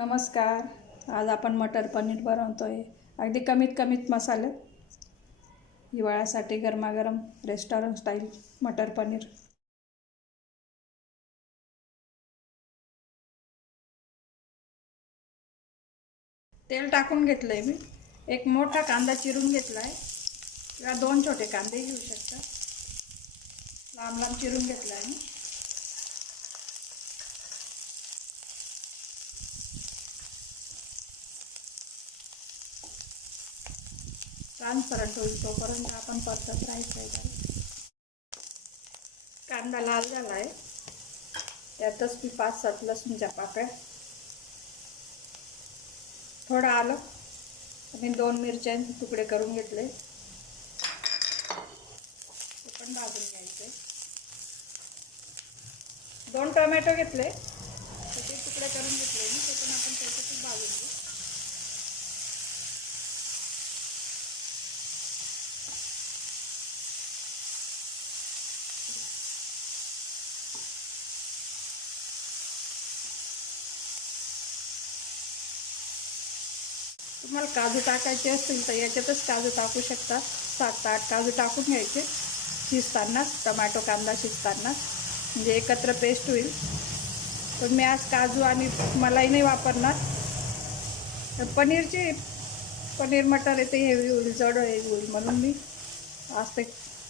नमस्कार. आज आपण मटर पनीर बनवतो आहे अगदी कमीत कमीत मसाले. हिवाळ्यासाठी गरमागरम रेस्टॉरंट स्टाईल मटर पनीर. तेल टाकून घेतलं आहे मी. एक मोठा कांदा चिरून घेतला आहे किंवा दोन छोटे कांदे घेऊ शकता. लांब लांब चिरून घेतला आहे मी. ट्रान्सपरंट होईल तोपर्यंत आपण परतत राहायचं आहे कांदा लाल झाला आहे त्यातच मी पाच सात लसूणच्या पाकळ्या थोडं आलं. आणि दोन मिरच्यांचे तुकडे करून घेतले. ते पण भाजून घ्यायचे. दोन टोमॅटो घेतले. त्याचे तुकडे करून घेतले मी. ते पण आपण त्याच्यातच भाजून घेऊ. तुम्हाला काजू टाकायचे असतील तर याच्यातच काजू टाकू शकता. सात आठ काजू टाकून घ्यायचे. शिजतानाच टमॅटो कांदा शिजतानाच म्हणजे एकत्र पेस्ट होईल. पण मी आज काजू आणि मलाई नाही वापरणार. तर पनीरची पनीर मटर येते हेवी होईल जड हेवी होईल म्हणून मी आज ते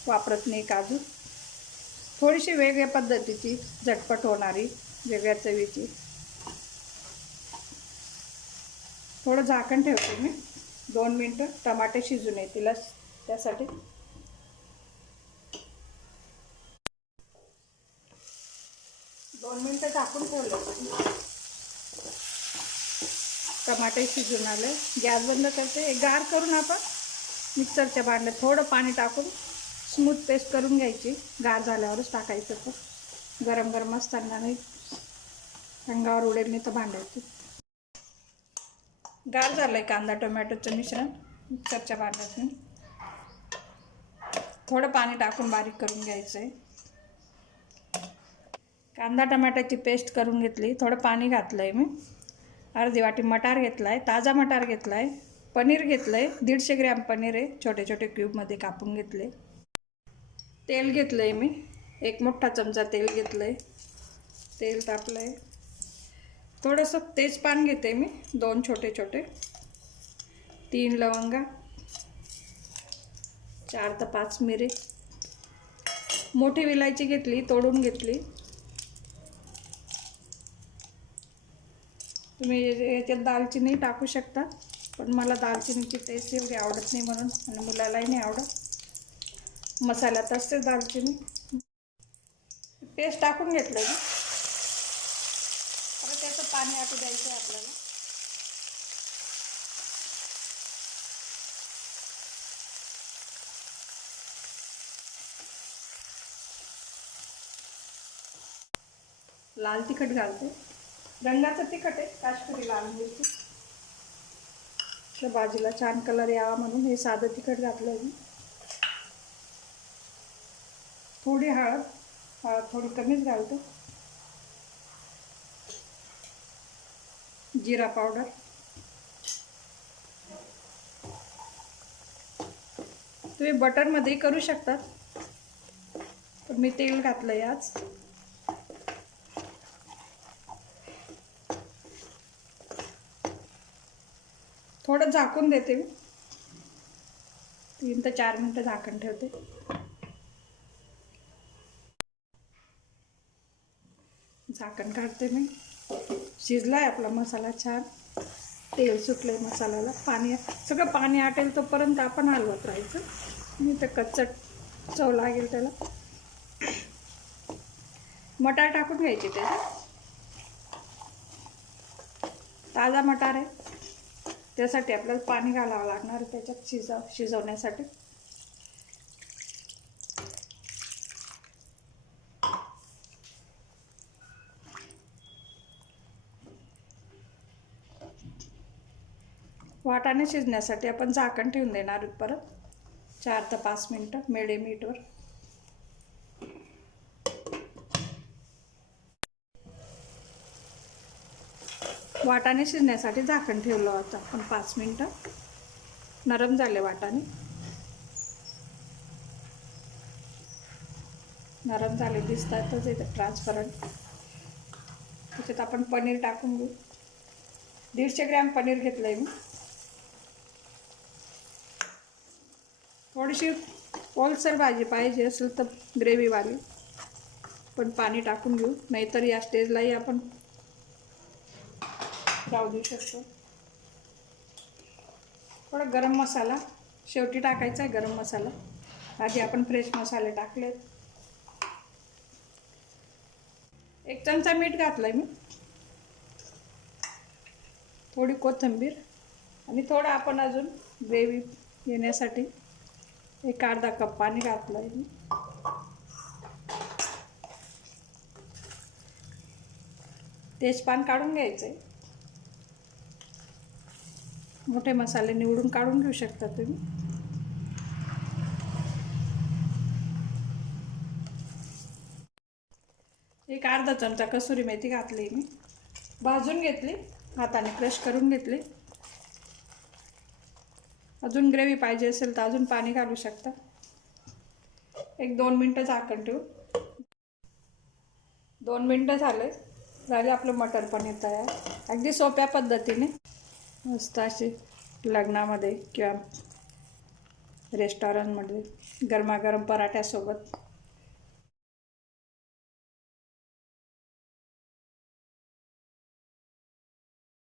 वापरत नाही काजू. थोडीशी वेगळ्या पद्धतीची झटपट होणारी वेगळ्या चवीची. थोडं झाकण ठेवते मी. दोन मिनटं टमाटे शिजून येतील. त्यासाठी. दोन मिनटं टाकून ठेवलं. टमाटे शिजून आले. गॅस बंद करते. गार करून आपण मिक्सरच्या भांड्यात थोडं पाणी टाकून स्मूथ पेस्ट करून घ्यायची. गार झाल्यावरच टाकायचं तर गरम गरम असताना नाही अंगावर उडेल नाही तर भांडायची गार झालं आहे कांदा टोमॅटोचं मिश्रण. मिक्सरच्या भांड्यातून. थोडं पाणी टाकून बारीक करून घ्यायचं आहे कांदा टमाट्याची पेस्ट करून घेतली. थोडं पाणी घातलं आहे मी. अर्धी वाटी मटार घेतला आहे ताजा मटार घेतला आहे पनीर घेतलं आहे दीडशे ग्रॅम पनीर आहे. छोटे छोटे क्यूबमध्ये कापून घेतले. तेल घेतलं आहे मी. एक मोठा चमचा तेल घेतलं आहे तेल टाकलं आहे थोडंसं तेजपान घेते मी दोन छोटे छोटे. तीन लवंगा. चार ते पाच मिरे. मोठी विलायची घेतली तोडून घेतली. तुम्ही याच्यात दालचिनी टाकू शकता पण मला दालचिनीची टेस्ट एवढी आवडत नाही म्हणून आणि मुलालाही नाही आवडत. मसाल्यात असते दालचिनी. पेस्ट टाकून घेतलं मी. पाणी आटू द्यायचं आहे आपल्याला. लाल तिखट घालते. रंगाचं तिखट आहे काश्मीरी लाल मिरची. भाजीला छान कलर यावा म्हणून हे साधं तिखट घातलं मी. थोडी हळद हळद थोडी कमीच घालतो. जिरा पावडर. तुम्ही बटरमध्येही करू शकता. तर मी तेल घातलं आहे आज. थोडं झाकून देते मी. तीन ते चार मिनटं झाकण ठेवते. झाकण काढते मी. शिजलाय आपला मसाला छान. तेल सुटलं आहे मसाल्याला. पाणी सगळं पाणी आटेल तोपर्यंत आपण हलवत राहायचं. मी तर कच्चट चव लागेल त्याला. मटार टाकून घ्यायचे त्याच्यात. ताजा मटार आहे. त्यासाठी आपल्याला पाणी घालावं लागणार त्याच्यात शिजव शिजवण्यासाठी. वाटाणे शिजण्यासाठी आपण झाकण ठेवून देणार आहोत परत. चार ते पाच मिनटं मिडियम हीटवर वाटाणे शिजण्यासाठी झाकण ठेवलं होतं आपण पाच मिनटं. नरम झाले वाटाणे नरम झाले दिसतातच इथं ट्रान्सपरंट त्याच्यात आपण पनीर टाकून घेऊ. दीडशे ग्रॅम पनीर घेतलं आहे मी. थोडीशी ओलसर भाजी पाहिजे असेल तर ग्रेव्हीवाली. पण पाणी टाकून घेऊ. नाहीतर या स्टेजलाही आपण राहू देऊ शकतो. थोडा गरम मसाला. शेवटी टाकायचा आहे गरम मसाला. आधी आपण फ्रेश मसाले टाकलेत. एक चमचा मीठ घातलं आहे मी. थोडी कोथिंबीर. आणि थोडं आपण अजून ग्रेव्ही येण्यासाठी एक अर्धा कप पाणी घातलं आहे मी. तेजपान काढून घ्यायचं आहे मोठे मसाले निवडून काढून घेऊ शकता तुम्ही. एक अर्धा चमचा कसुरी मेथी घातली मी. भाजून घेतली. हाताने क्रश करून घेतली. अजून ग्रेव्ही पाहिजे असेल तर अजून पाणी घालू शकता. एक दोन मिनटं झाकण ठेवू. दोन मिनटं झाले. झाले आपलं मटर पनीर तयार. अगदी सोप्या पद्धतीने. मस्त असे लग्नामध्ये किंवा रेस्टॉरंटमध्ये गरमागरम पराठ्यासोबत.